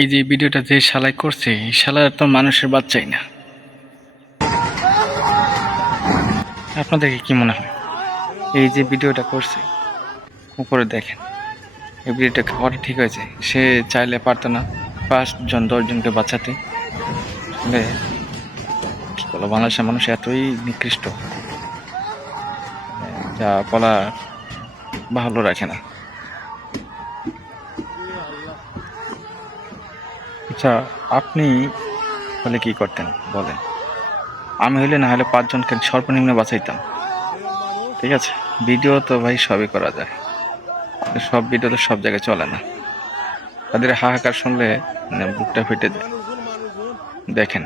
এই যে ভিডিওটা যে শালাই করছে, এই শালার তো মানুষের বাচ্চাই না। আপনাদেরকে কি মনে হয় এই যে ভিডিওটা করছে, উপরে দেখেন, এই ভিডিওটা করা ঠিক হয়েছে? সে চাইলে পারতো না 5 জন 10 জনকে বাঁচাতে? আসলে কি বলো, বাংলাদেশের মানুষ এতই নিকৃষ্ট, যা বলা ভালো রাখে না। আচ্ছা, আপনি হলে কি করতেন বলেন? আমি হইলে না হলে 5 জনকে সর্বনিম্ন বাঁচাইতাম। ঠিক আছে, ভিডিও তো ভাই সবই করা যায়, সব ভিডিও তো সব জায়গায় চলে না। তাদের হাহাকার শুনলে বুকটা ফেটে যায়। দেখেন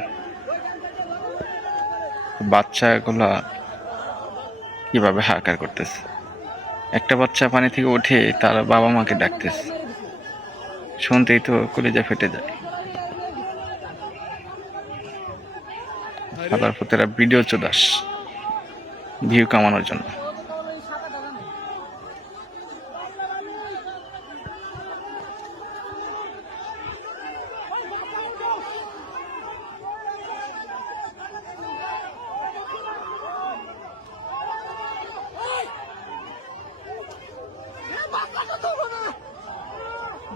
বাচ্চাগুলা কিভাবে হাহাকার করতেছে। একটা বাচ্চা পানি থেকে উঠে তার বাবা মাকে ডাকতেছে, শুনতেই তো কলিজা ফেটে যায়। আবার পুতেরা ভিডিও চোদাস ভিউ কামানোর জন্য।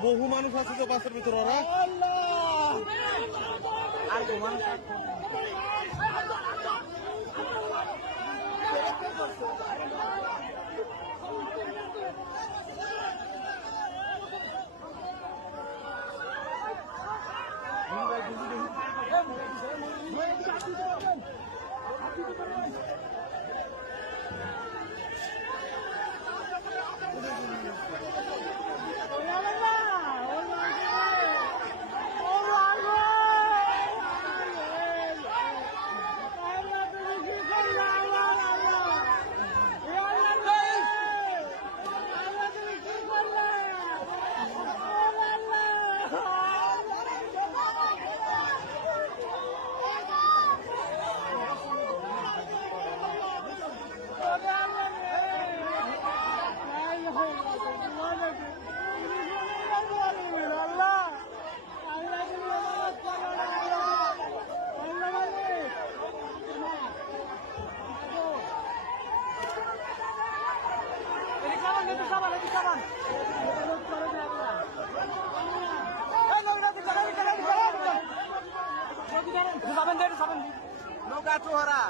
বহু মানুষ আছে তো বাসের ভিতরে ওরা নৌকা চোহরা